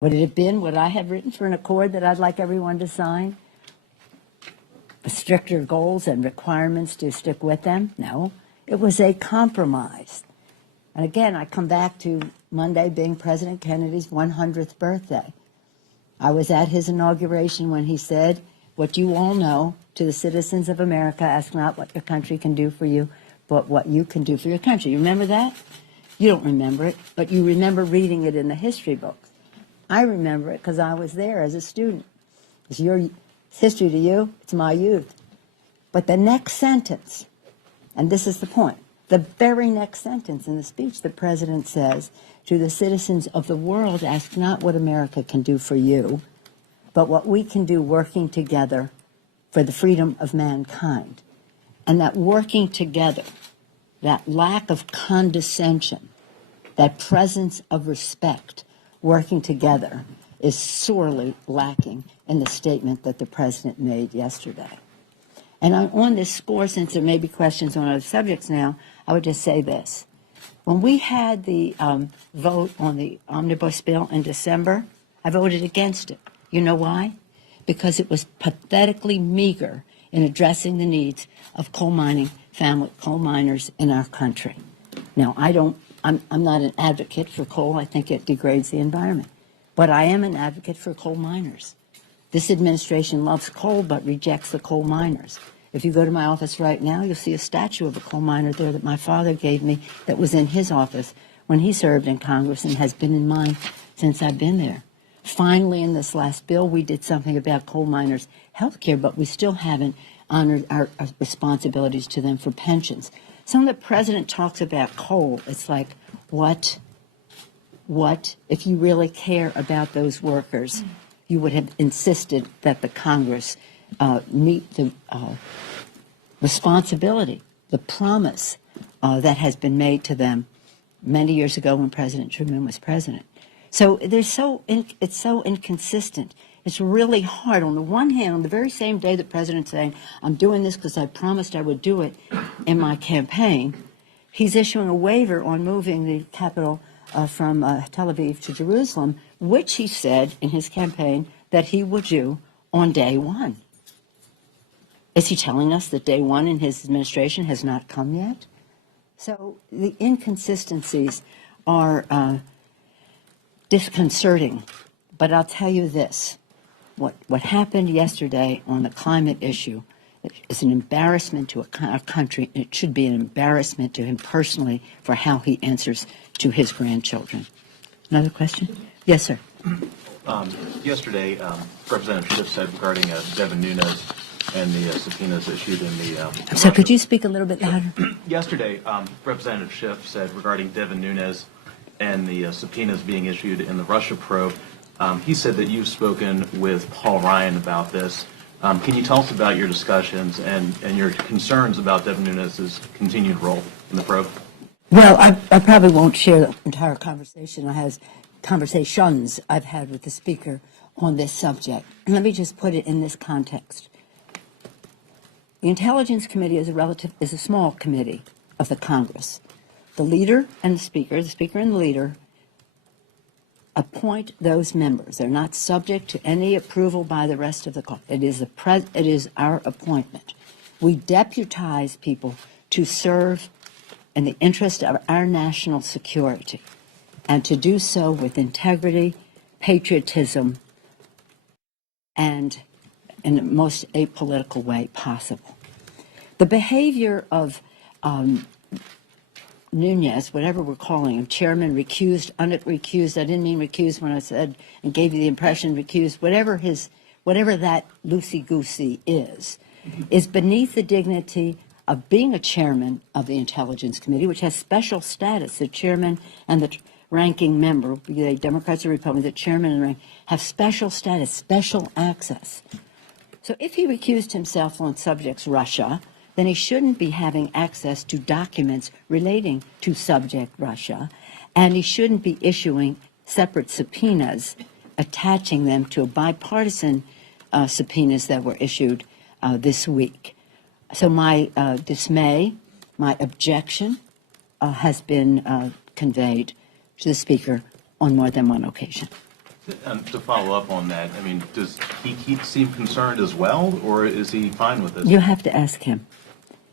Would it have been what I have written for an accord that I'd like everyone to sign? Stricter goals and requirements to stick with them? No. It was a compromise. And again, I come back to Monday being President Kennedy's 100th birthday. I was at his inauguration when he said, what you all know to the citizens of America, ask not what your country can do for you, but what you can do for your country. You remember that? You don't remember it, but you remember reading it in the history books. I remember it because I was there as a student. It's your history to you, it's my youth. But the next sentence, and this is the point, the very next sentence in the speech, the president says, to the citizens of the world, ask not what America can do for you, but what we can do working together for the freedom of mankind. And that working together, that lack of condescension, that presence of respect, working together, is sorely lacking in the statement that the president made yesterday. And on this score, since there may be questions on other subjects now, I would just say this. When we had the vote on the omnibus bill in December, I voted against it. You know why? Because it was pathetically meager in addressing the needs of coal miners in our country. Now, I'm not an advocate for coal. I think it degrades the environment. But I am an advocate for coal miners. This administration loves coal but rejects the coal miners. If you go to my office right now, you'll see a statue of a coal miner there that my father gave me that was in his office when he served in Congress and has been in mine since I've been there. Finally, in this last bill, we did something about coal miners' health care, but we still haven't honored our responsibilities to them for pensions. So when the president talks about coal, it's like, what, if you really care about those workers, you would have insisted that the Congress meet the responsibility, the promise that has been made to them many years ago when President Truman was president. So it's so inconsistent. It's really hard. On the one hand, on the very same day the president's saying, I'm doing this because I promised I would do it in my campaign, he's issuing a waiver on moving the capital from Tel Aviv to Jerusalem, which he said in his campaign that he would do on day one. Is he telling us that day one in his administration has not come yet? So the inconsistencies are disconcerting. But I'll tell you this. What happened yesterday on the climate issue is an embarrassment to our country. It should be an embarrassment to him personally for how he answers to his grandchildren. Another question? Yes, sir. Yesterday, Representative Schiff said regarding Devin Nunes and the subpoenas issued in the... So could you speak a little bit louder? Yesterday, Representative Schiff said regarding Devin Nunes and the subpoenas being issued in the Russia probe, he said that you've spoken with Paul Ryan about this. Can you tell us about your discussions and your concerns about Devin Nunes' continued role in the probe? Well, I probably won't share the entire conversation. I have conversations I've had with the Speaker on this subject. And let me just put it in this context. The Intelligence Committee is a small committee of the Congress. The leader and the Speaker and the leader, appoint those members. They're not subject to any approval by the rest of the Congress. It is our appointment. We deputize people to serve in the interest of our national security, and to do so with integrity, patriotism, and in the most apolitical way possible. The behavior of Nunes, whatever we're calling him, chairman, recused, unrecused, I didn't mean recused when I said and gave you the impression recused, whatever that loosey-goosey is beneath the dignity of being a chairman of the Intelligence Committee, which has special status. The chairman and the ranking member, be they Democrats or Republicans, the chairman and the ranking, have special status, special access. So if he recused himself on subjects Russia, then he shouldn't be having access to documents relating to subject Russia, and he shouldn't be issuing separate subpoenas, attaching them to bipartisan subpoenas that were issued this week. So my dismay, my objection has been conveyed to the Speaker on more than one occasion. To follow up on that, I mean, does he seem concerned as well, or is he fine with this? You have to ask him.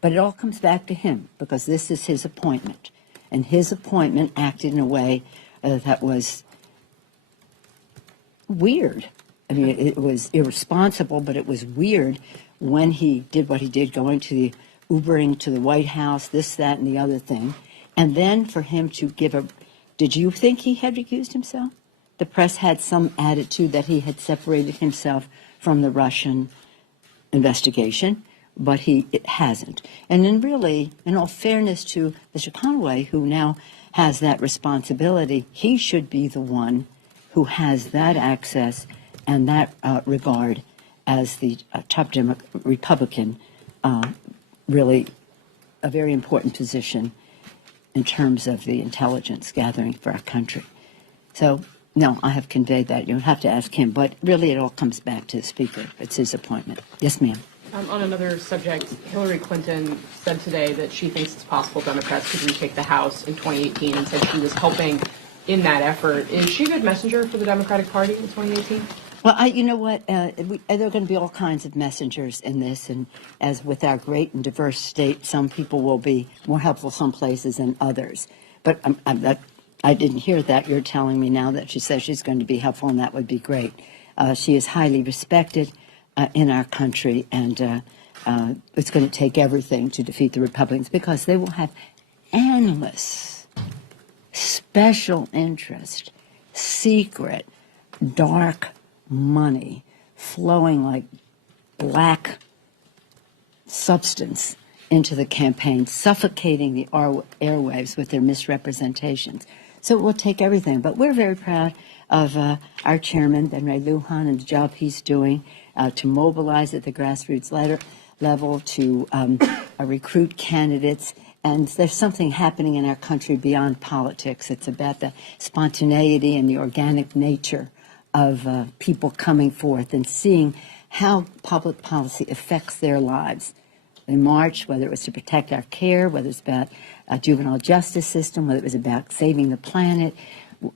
But it all comes back to him because this is his appointment. And his appointment acted in a way that was weird. I mean, it was irresponsible, but it was weird when he did what he did, going to the Ubering to the White House, this, that, and the other thing. And then for him to give a, did you think he had recused himself? The press had some attitude that he had separated himself from the Russian investigation, but it hasn't. And then really, in all fairness to Mr. Conway, who now has that responsibility, he should be the one who has that access and that regard as the top Republican, really a very important position in terms of the intelligence gathering for our country. So, no, I have conveyed that. You'll have to ask him. But really, it all comes back to the Speaker. It's his appointment. Yes, ma'am. On another subject, Hillary Clinton said today that she thinks it's possible Democrats could retake the House in 2018 and said she was helping in that effort. Is she a good messenger for the Democratic Party in 2018? Well, you know what? There are going to be all kinds of messengers in this, and as with our great and diverse state, some people will be more helpful some places than others. But I didn't hear that. You're telling me now that she says she's going to be helpful, and that would be great. She is highly respected in our country, and it's going to take everything to defeat the Republicans because they will have endless special interest, secret, dark money flowing like black substance into the campaign, suffocating the airwaves with their misrepresentations. So it will take everything. But we're very proud of our chairman, Ben Ray Lujan, and the job he's doing to mobilize at the grassroots level, to recruit candidates. And there's something happening in our country beyond politics. It's about the spontaneity and the organic nature of people coming forth and seeing how public policy affects their lives. They march, whether it was to protect our care, whether it's about a juvenile justice system, whether it was about saving the planet,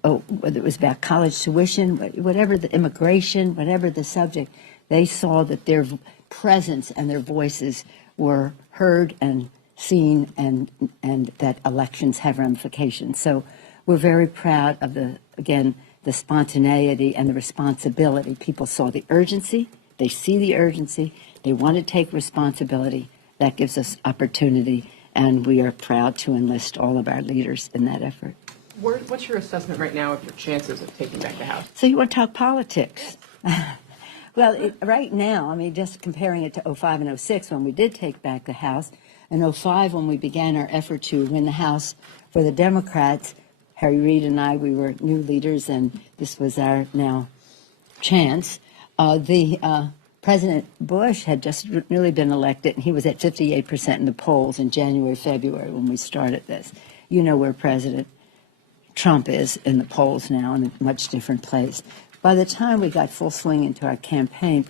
whether it was about college tuition, whatever the immigration, whatever the subject, they saw that their presence and their voices were heard and seen, and that elections have ramifications. So we're very proud of the spontaneity and the responsibility. People saw the urgency. They see the urgency. They want to take responsibility. That gives us opportunity, and we are proud to enlist all of our leaders in that effort. What's your assessment right now of your chances of taking back the House? So you want to talk politics? Well, right now, I mean, just comparing it to 2005 and 2006 when we did take back the House, in 2005 when we began our effort to win the House for the Democrats, Harry Reid and I, we were new leaders, and this was our now chance. President Bush had just really been elected, and he was at 58% in the polls in January, February when we started this. You know where President Trump is in the polls now, in a much different place. By the time we got full swing into our campaign,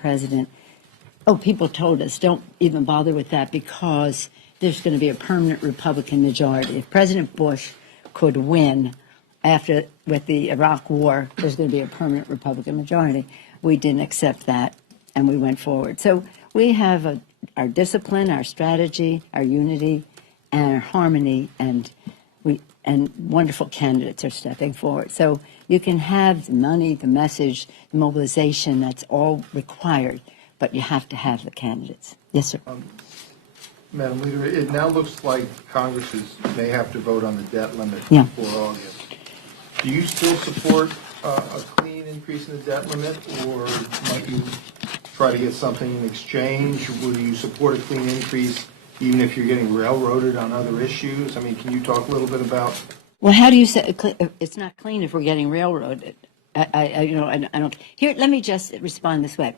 people told us, don't even bother with that because there's going to be a permanent Republican majority. If President Bush could win with the Iraq War, there's going to be a permanent Republican majority. We didn't accept that, and we went forward. So we have our discipline, our strategy, our unity, and our harmony, and wonderful candidates are stepping forward. So you can have the money, the message, the mobilization, that's all required, but you have to have the candidates. Yes, sir. Madam Leader, it now looks like Congress may have to vote on the debt limit Yeah. before August. Do you still support a clean increase in the debt limit, or might you try to get something in exchange? Will you support a clean increase even if you're getting railroaded on other issues? I mean, can you talk a little bit about? Well, how do you say it's not clean if we're getting railroaded? I don't. Here, let me just respond this way: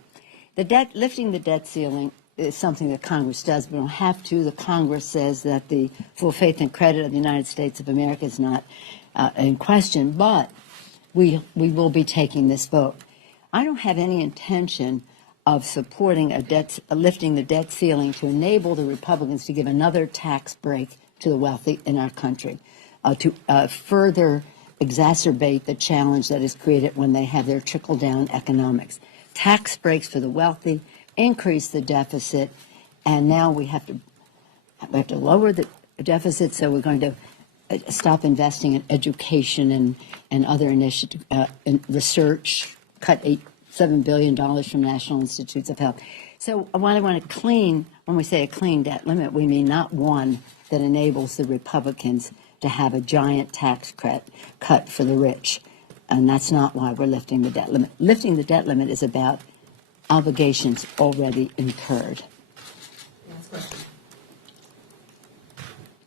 lifting the debt ceiling is something that Congress does. We don't have to. The Congress says that the full faith and credit of the United States of America is not in question, but we will be taking this vote. I don't have any intention of supporting lifting the debt ceiling to enable the Republicans to give another tax break to the wealthy in our country, to further exacerbate the challenge that is created when they have their trickle-down economics. Tax breaks for the wealthy, increase the deficit, and now we have to lower the deficit, so we're going to stop investing in education and other initiatives, in research, cut $7 billion from National Institutes of Health. So when I want to clean, when we say a clean debt limit, we mean not one that enables the Republicans to have a giant tax cut for the rich. And that's not why we're lifting the debt limit. Lifting the debt limit is about obligations already incurred.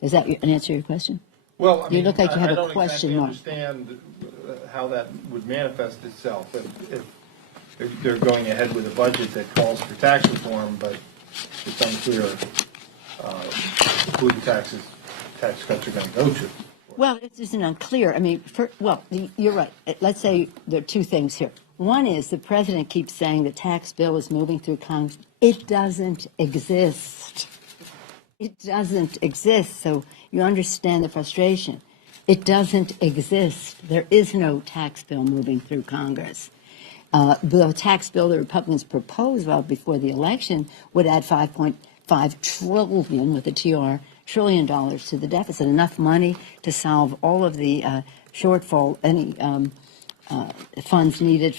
Is that an answer to your question? Well, I You mean, look like you have I a don't question exactly mark. understand how that would manifest itself. If they're going ahead with a budget that calls for tax reform, but it's unclear who the tax cuts are going to go to. Well, it isn't unclear. I mean, you're right. Let's say there are two things here. One is the president keeps saying the tax bill is moving through Congress. It doesn't exist. It doesn't exist. So you understand the frustration. It doesn't exist. There is no tax bill moving through Congress. The tax bill the Republicans proposed before the election would add $5.5 trillion with a TR trillion dollars to the deficit, enough money to solve all of the shortfall, any funds needed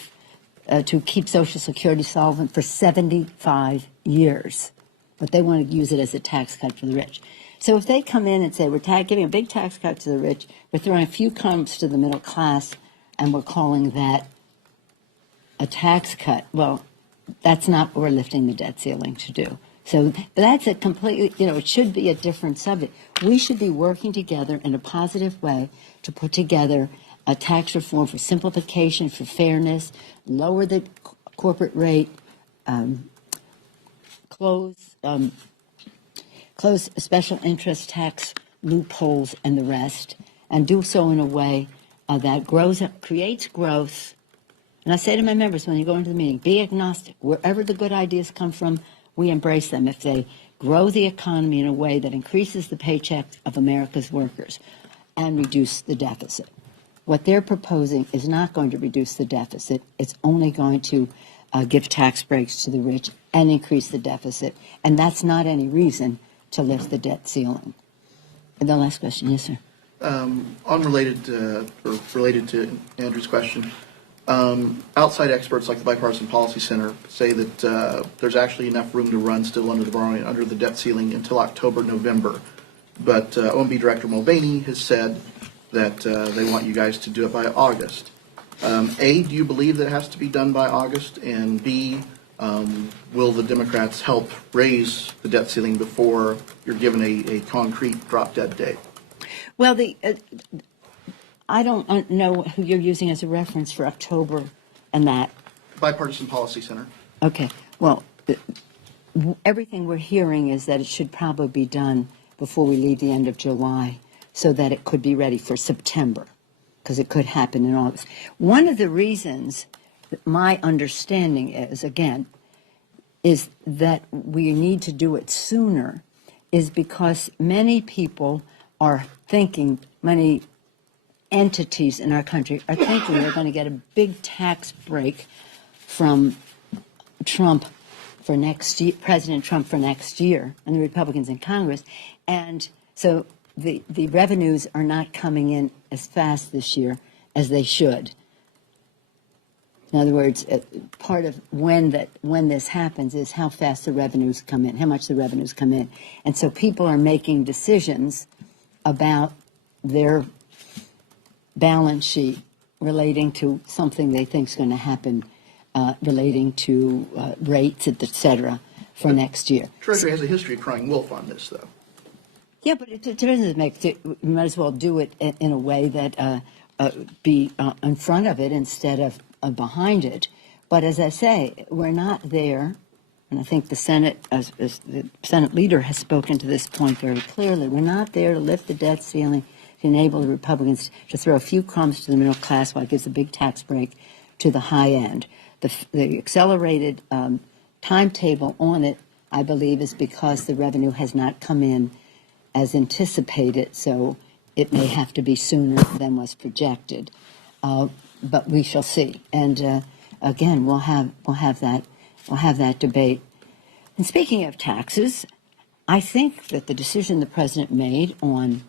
to keep Social Security solvent for 75 years. But they want to use it as a tax cut for the rich. So if they come in and say, we're giving a big tax cut to the rich, we're throwing a few crumbs to the middle class, and we're calling that a tax cut, well, that's not what we're lifting the debt ceiling to do. So that's a completely, it should be a different subject. We should be working together in a positive way to put together a tax reform for simplification, for fairness, lower the corporate rate, close special interest tax loopholes and the rest, and do so in a way that creates growth. And I say to my members when you go into the meeting, be agnostic. Wherever the good ideas come from, we embrace them. If they grow the economy in a way that increases the paycheck of America's workers and reduce the deficit. What they're proposing is not going to reduce the deficit. It's only going to give tax breaks to the rich and increase the deficit. And that's not any reason to lift the debt ceiling. And the last question, yes, sir. Unrelated or related to Andrew's question, outside experts like the Bipartisan Policy Center say that there's actually enough room to run still under the borrowing, under the debt ceiling until October, November. But OMB Director Mulvaney has said that they want you guys to do it by August. A, do you believe that it has to be done by August? And B, will the Democrats help raise the debt ceiling before you're given a concrete drop-dead date? Well, I don't know who you're using as a reference for October and that. Bipartisan Policy Center. Okay. Well, everything we're hearing is that it should probably be done before we leave the end of July so that it could be ready for September, because it could happen in August. One of the reasons, my understanding is, again, is that we need to do it sooner is because many people are thinking, many entities in our country are thinking they're going to get a big tax break from Trump for next year, President Trump for next year, and the Republicans in Congress. And so the revenues are not coming in as fast this year as they should. In other words, part of when this happens is how fast the revenues come in, how much the revenues come in. And so people are making decisions about their balance sheet relating to something they think is going to happen, relating to rates, et cetera, for next year. Treasury has a history of crying wolf on this, though. Yeah, but it doesn't make it. You might as well do it in a way that be in front of it instead of behind it. But as I say, we're not there, and I think the Senate, as the Senate leader has spoken to this point very clearly. We're not there to lift the debt ceiling to enable the Republicans to throw a few crumbs to the middle class while it gives a big tax break to the high end. The accelerated timetable on it, I believe, is because the revenue has not come in as anticipated. So it may have to be sooner than was projected, but we shall see. And again, we'll have that debate. And speaking of taxes, I think that the decision the president made on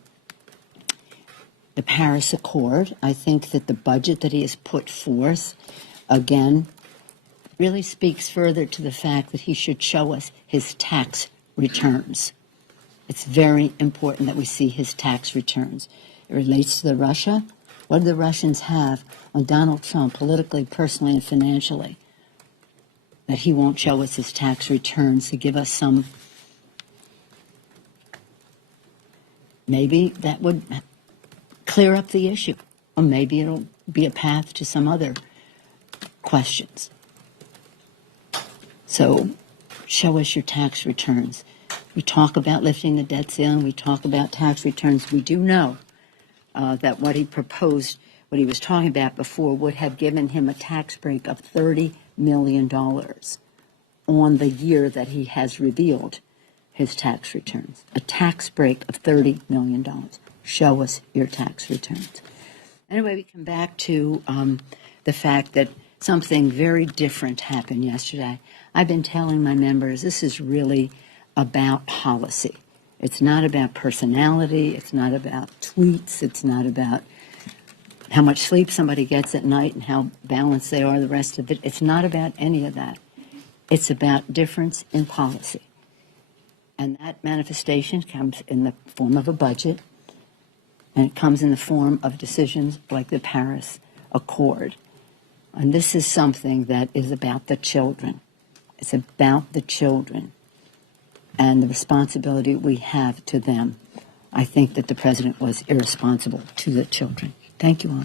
the Paris Accord, I think that the budget that he has put forth, again, really speaks further to the fact that he should show us his tax returns. It's very important that we see his tax returns. It relates to the Russia. What do the Russians have on Donald Trump politically, personally, and financially that he won't show us his tax returns to give us some? Maybe that would clear up the issue, or maybe it'll be a path to some other questions. So show us your tax returns. We talk about lifting the debt ceiling. We talk about tax returns. We do know that what he proposed, what he was talking about before, would have given him a tax break of $30 million on the year that he has revealed his tax returns. A tax break of $30 million. Show us your tax returns. Anyway, we come back to the fact that something very different happened yesterday. I've been telling my members this is really about policy. It's not about personality. It's not about tweets. It's not about how much sleep somebody gets at night and how balanced they are the rest of it. It's not about any of that. It's about difference in policy. And that manifestation comes in the form of a budget, and it comes in the form of decisions like the Paris Accord. And this is something that is about the children. It's about the children and the responsibility we have to them. I think that the president was irresponsible to the children. Thank you all.